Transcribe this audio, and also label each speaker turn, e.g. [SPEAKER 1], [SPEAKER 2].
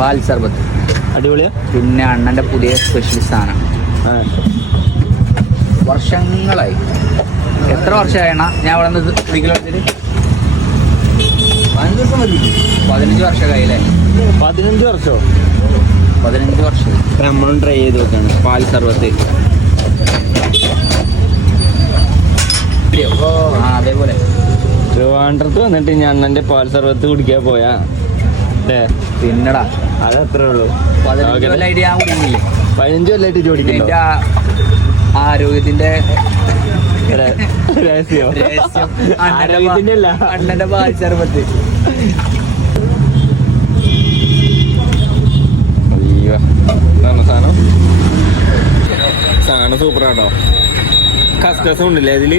[SPEAKER 1] പാൽ സർബത്ത്.
[SPEAKER 2] അടിപൊളിയാ?
[SPEAKER 1] പിന്നെ അണ്ണന്റെ പുതിയ സ്പെഷ്യൽ സാധനം. വർഷങ്ങളായി. എത്ര വർഷമായണ ഞാൻ നിന്ന് കുടിക്കലോ പതിനഞ്ച് വർഷമായി അല്ലേ
[SPEAKER 2] പതിനഞ്ച് വർഷമോ
[SPEAKER 1] പതിനഞ്ച് വർഷം?
[SPEAKER 2] നമ്മളും ട്രൈ ചെയ്ത് നോക്കാണ്. പാൽ സർവത്ത് ട്രിവാൻഡ്രത്ത് വന്നിട്ട് ഞാൻ അണ്ണന്റെ പാൽ സർവത്ത് കുടിക്കാൻ പോയാ.
[SPEAKER 1] പിന്നടാ.
[SPEAKER 2] അത് അത്രേ ഉള്ളൂ.
[SPEAKER 1] പതിനഞ്ച്. കൊല്ലായിട്ട് ഞാൻ
[SPEAKER 2] പതിനഞ്ച്
[SPEAKER 1] എന്റെ ആ- ആരോഗ്യത്തിന്റെ
[SPEAKER 2] രഹസ്യോ. അല്ല.
[SPEAKER 1] അണ്ണന്റെ പാൽ
[SPEAKER 2] സാധനം? സാധനം സൂപ്പർ ആട്ടോ കസ്റ്റസും ഉണ്ടല്ലേ അതിൽ